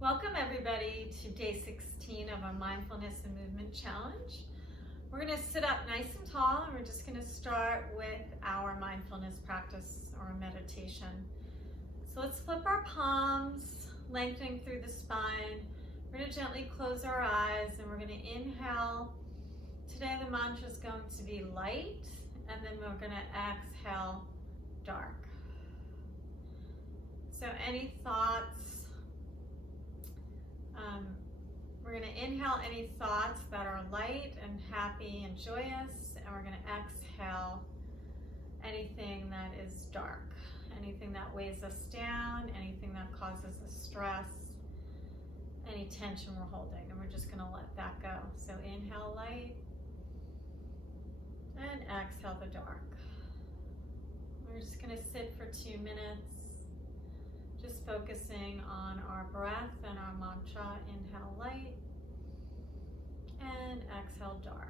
Welcome everybody to day 16 of our Mindfulness and Movement Challenge. We're going to sit up nice and tall, and we're just going to start with our mindfulness practice or meditation. So let's flip our palms, lengthening through the spine. We're going to gently close our eyes, and we're going to inhale. Today the mantra is going to be light, and then we're going to exhale dark. So any thoughts? We're going to inhale any thoughts that are light and happy and joyous, and we're going to exhale anything that is dark, anything that weighs us down, anything that causes us stress, any tension we're holding, and we're just going to let that go. So inhale light and exhale the dark. We're just going to sit for 2 minutes, just focusing on our breath and our mantra. Inhale light and exhale dark.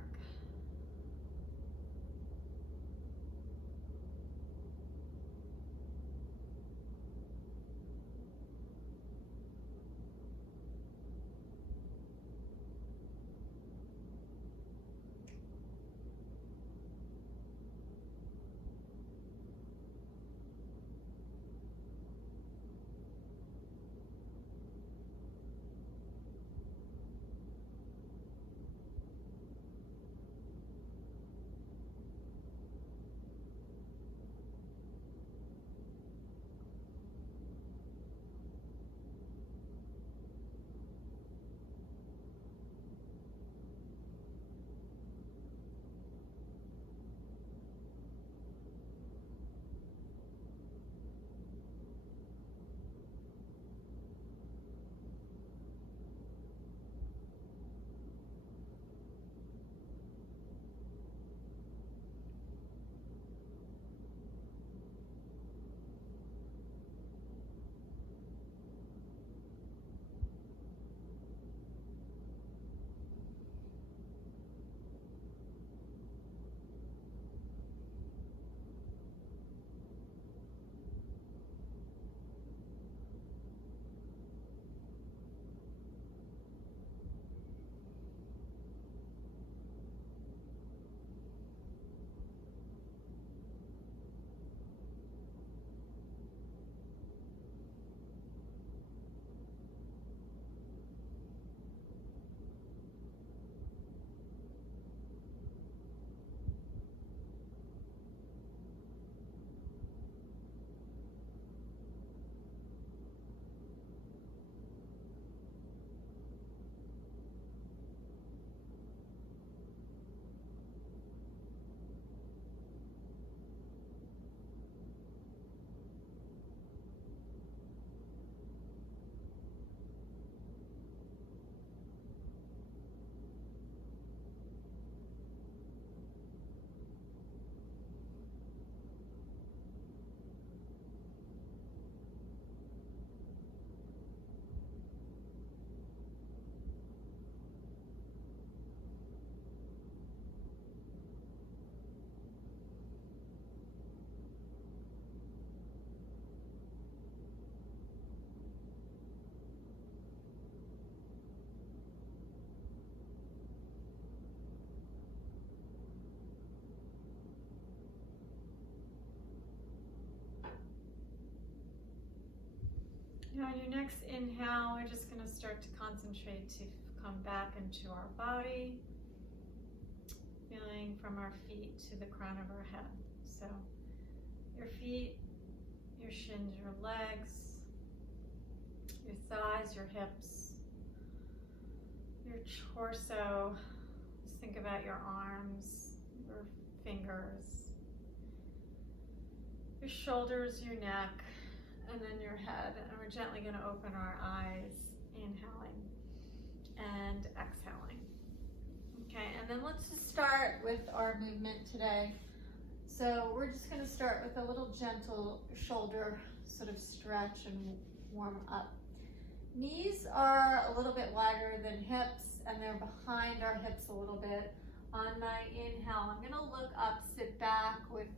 Now on your next inhale, we're just going to start to concentrate to come back into our body, feeling from our feet to the crown of our head. So your feet, your shins, your legs, your thighs, your hips, your torso. Just think about your arms, your fingers, your shoulders, your neck, and then your head. And we're gently going to open our eyes, inhaling and exhaling. Okay, and then let's just start with our movement today. So we're just going to start with a little gentle shoulder sort of stretch and warm up. Knees are a little bit wider than hips, and they're behind our hips a little bit. On my inhale, I'm going to look up, sit back with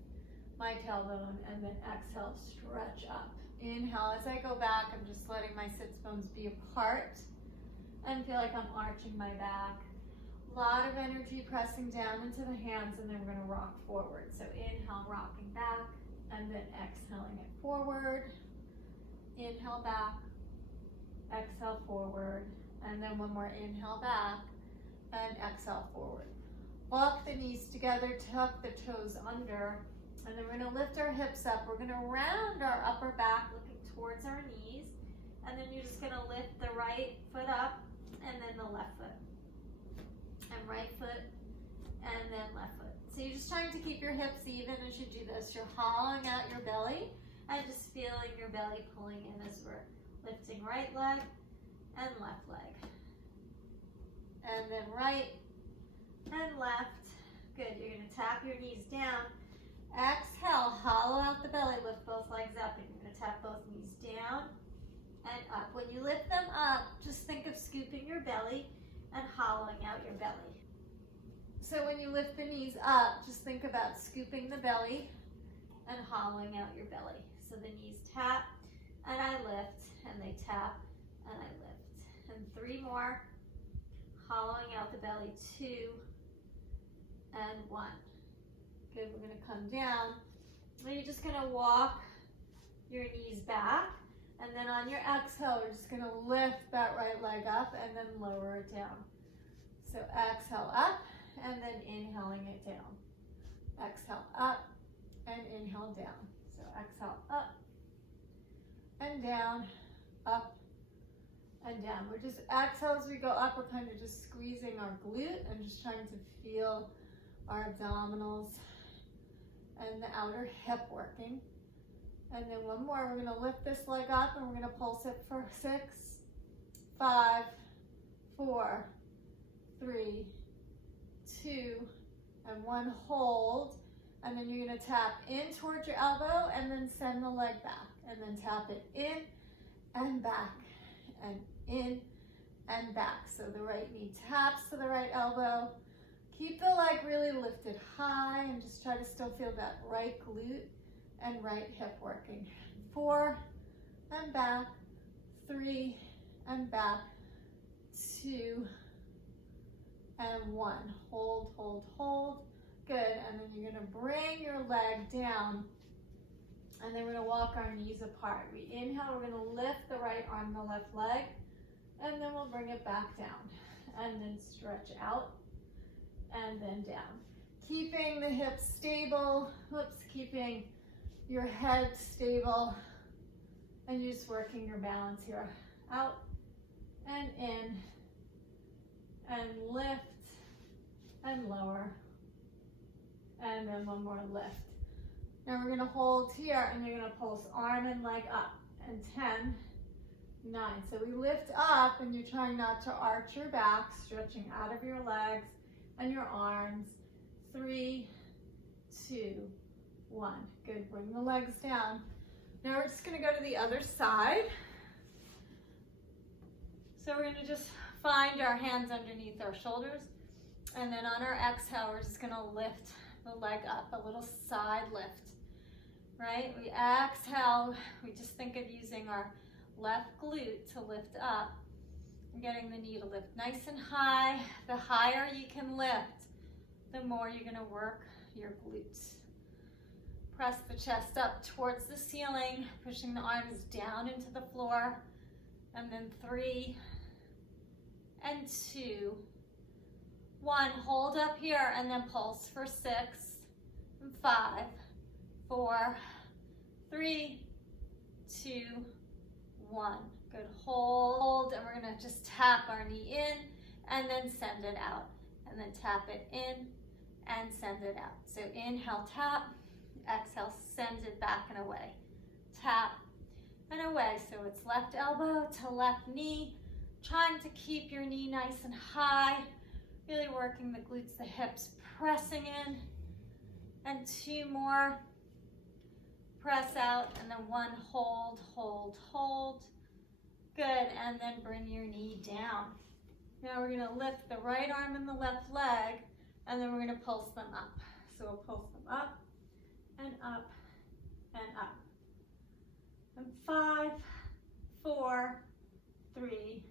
my tailbone, and then exhale, stretch up. Inhale, as I go back, I'm just letting my sits bones be apart and feel like I'm arching my back. A lot of energy pressing down into the hands, and then we're gonna rock forward. So inhale, rocking back, and then exhaling it forward. Inhale back, exhale forward, and then one more inhale back, and exhale forward. Walk the knees together, tuck the toes under, and then we're gonna lift our hips up. We're gonna round our upper back, looking towards our knees, and then you're just gonna lift the right foot up, and then the left foot, and right foot, and then left foot. So you're just trying to keep your hips even as you do this. You're hollowing out your belly, and just feeling your belly pulling in as we're lifting right leg and left leg. And then right and left. Good, you're gonna tap your knees down. Exhale, hollow out the belly, lift both legs up, and you're gonna tap both knees down and up. When you lift them up, just think of scooping your belly and hollowing out your belly. So when you lift the knees up, just think about scooping the belly and hollowing out your belly. So the knees tap, and I lift, and they tap, and I lift. And 3 more. Hollowing out the belly, 2 and 1. Good, we're gonna come down. And you're just gonna walk your knees back, and then on your exhale, we're just gonna lift that right leg up and then lower it down. So exhale up, and then inhaling it down. Exhale up, and inhale down. So exhale up, and down, up, and down. We're just, exhale as we go up, we're kind of just squeezing our glute and just trying to feel our abdominals and the outer hip working. And then one more, we're gonna lift this leg up, and we're gonna pulse it for 6, 5, 4, 3, 2, and 1, hold. And then you're gonna tap in towards your elbow, and then send the leg back, and then tap it in and back, and in and back. So the right knee taps to the right elbow. Keep the leg really lifted high, and just try to still feel that right glute and right hip working. 4 and back, 3 and back, 2 and 1. Hold, hold, hold. Good, and then you're gonna bring your leg down, and then we're gonna walk our knees apart. We inhale, we're gonna lift the right arm, the left leg, and then we'll bring it back down, and then stretch out, and then down. Keeping the hips stable, keeping your head stable, and you're just working your balance here. Out, and in, and lift, and lower, and then one more lift. Now we're gonna hold here, and you're gonna pulse arm and leg up, and 10, 9. So we lift up, and you're trying not to arch your back, stretching out of your legs and your arms. 3, 2, 1. Good, bring the legs down. Now we're just gonna go to the other side. So we're gonna just find our hands underneath our shoulders, and then on our exhale, we're just gonna lift the leg up, a little side lift, right? We exhale, we just think of using our left glute to lift up, and getting the knee to lift nice and high. The higher you can lift, the more you're gonna work your glutes. Press the chest up towards the ceiling, pushing the arms down into the floor, and then 3 and 2, 1. Hold up here, and then pulse for 6 and 5, 4, 3, 2, 1. Good, hold, and we're gonna just tap our knee in, and then send it out, and then tap it in, and send it out. So inhale, tap, exhale, send it back and away. Tap and away. So it's left elbow to left knee, trying to keep your knee nice and high, really working the glutes, the hips, pressing in, and 2 more. Press out, and then 1, hold, hold, hold. Good, and then bring your knee down. Now we're gonna lift the right arm and the left leg, and then we're gonna pulse them up. So we'll pulse them up, and up, and up. And 5, 4, 3,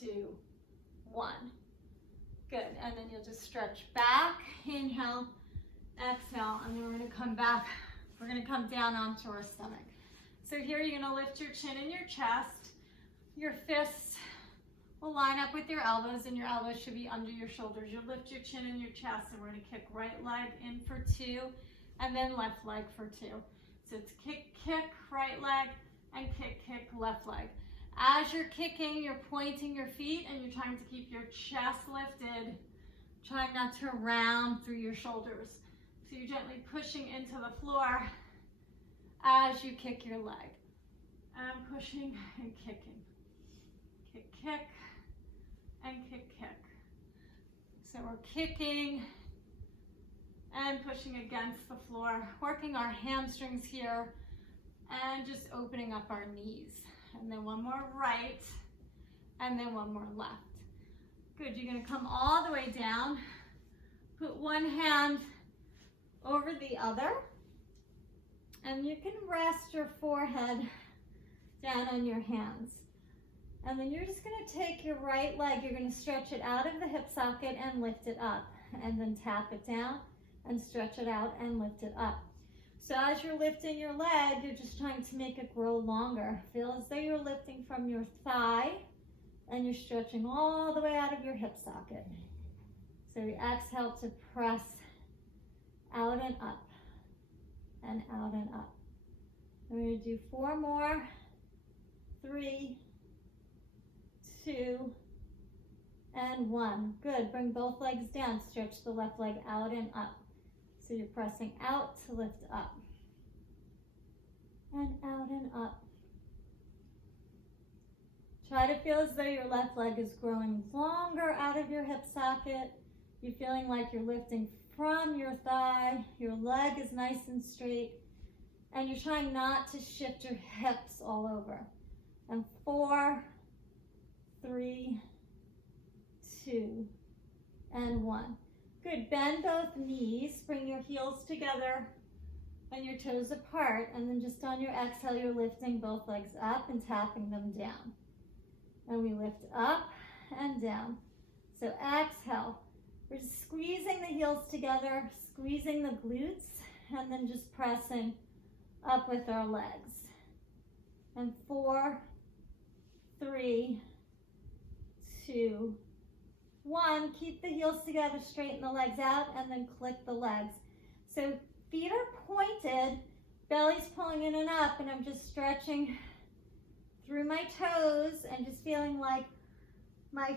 2, 1. Good, and then you'll just stretch back, inhale, exhale, and then we're gonna come back. We're gonna come down onto our stomach. So here you're gonna lift your chin and your chest. Your fists will line up with your elbows, and your elbows should be under your shoulders. You'll lift your chin and your chest, and we're gonna kick right leg in for 2, and then left leg for 2. So it's kick, kick, right leg, and kick, kick, left leg. As you're kicking, you're pointing your feet and you're trying to keep your chest lifted, trying not to round through your shoulders. So you're gently pushing into the floor as you kick your leg. And pushing and kicking. Kick, kick, and kick, kick. So we're kicking and pushing against the floor, working our hamstrings here, and just opening up our knees. And then one more right, and then one more left. Good, you're gonna come all the way down. Put one hand over the other, and you can rest your forehead down on your hands. And then you're just gonna take your right leg, you're gonna stretch it out of the hip socket and lift it up, and then tap it down and stretch it out and lift it up. So as you're lifting your leg, you're just trying to make it grow longer. Feel as though you're lifting from your thigh and you're stretching all the way out of your hip socket. So you exhale to press out and up and out and up. We're going to do 4 more. 3, 2, and 1. Good. Bring both legs down. Stretch the left leg out and up. So you're pressing out to lift up. And out and up. Try to feel as though your left leg is growing longer out of your hip socket. You're feeling like you're lifting from your thigh. Your leg is nice and straight. And you're trying not to shift your hips all over. And 4, 3, 2, and 1. Good, bend both knees, bring your heels together and your toes apart, and then just on your exhale, you're lifting both legs up and tapping them down. And we lift up and down. So exhale, we're just squeezing the heels together, squeezing the glutes, and then just pressing up with our legs. And 4, 3, 2, 1. Keep the heels together, straighten the legs out, and then click the legs. So feet are pointed, belly's pulling in and up, and I'm just stretching through my toes and just feeling like my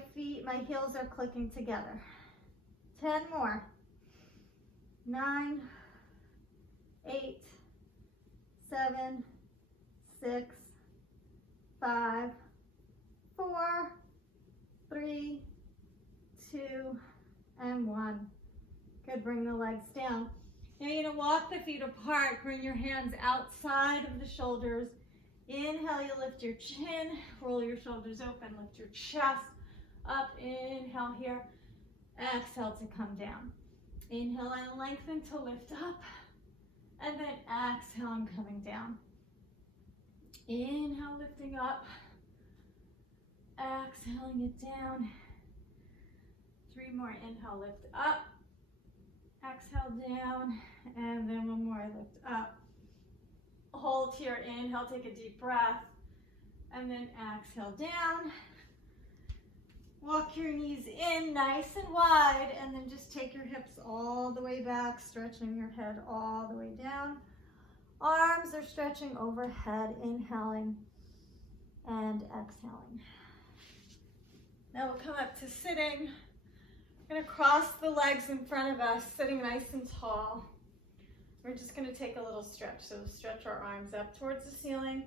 heels are clicking together. 10 more. 9, 8, 7, 6, 5, 4, 3, 2, and 1. Good, bring the legs down. Now you're gonna walk the feet apart, bring your hands outside of the shoulders. Inhale, you lift your chin, roll your shoulders open, lift your chest up. Inhale here, exhale to come down. Inhale and lengthen to lift up, and then exhale and coming down. Inhale, lifting up, exhaling it down. 3 more, inhale, lift up, exhale down, and then 1 more, lift up. Hold here, inhale, take a deep breath, and then exhale down. Walk your knees in nice and wide, and then just take your hips all the way back, stretching your head all the way down. Arms are stretching overhead, inhaling and exhaling. Now we'll come up to sitting. We're gonna cross the legs in front of us, sitting nice and tall. We're just gonna take a little stretch. So stretch our arms up towards the ceiling.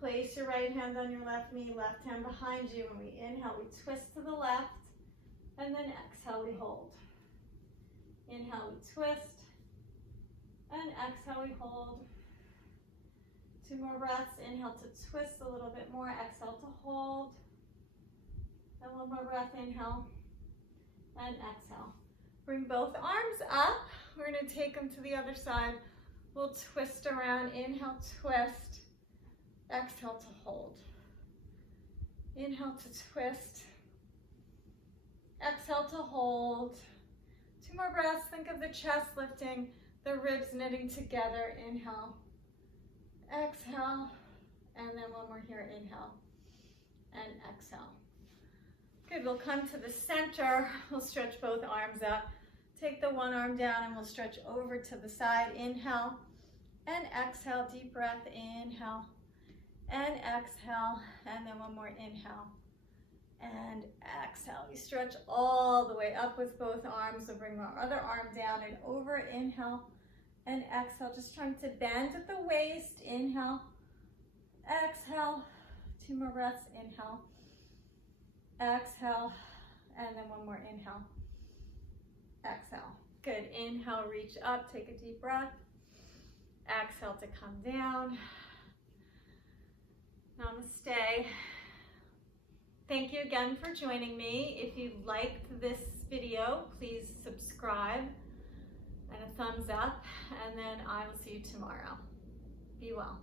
Place your right hand on your left knee, left hand behind you. When we inhale, we twist to the left, and then exhale, we hold. Inhale, we twist, and exhale, we hold. 2 more breaths. Inhale to twist a little bit more, exhale to hold. And 1 more breath, inhale, and exhale. Bring both arms up. We're gonna take them to the other side. We'll twist around. Inhale, twist. Exhale to hold. Inhale to twist. Exhale to hold. 2 more breaths. Think of the chest lifting, the ribs knitting together. Inhale. Exhale. And then 1 more here. Inhale. And exhale. Good. We'll come to the center. We'll stretch both arms out. Take the one arm down and we'll stretch over to the side. Inhale and exhale. Deep breath. Inhale and exhale. And then 1 more. Inhale and exhale. We stretch all the way up with both arms. We'll bring our other arm down and over. Inhale and exhale. Just trying to bend at the waist. Inhale, exhale. 2 more breaths. Inhale, exhale, and then 1 more. Inhale, exhale. Good. Inhale, reach up. Take a deep breath. Exhale to come down. Namaste. Thank you again for joining me. If you liked this video, please subscribe and a thumbs up, and then I will see you tomorrow. Be well.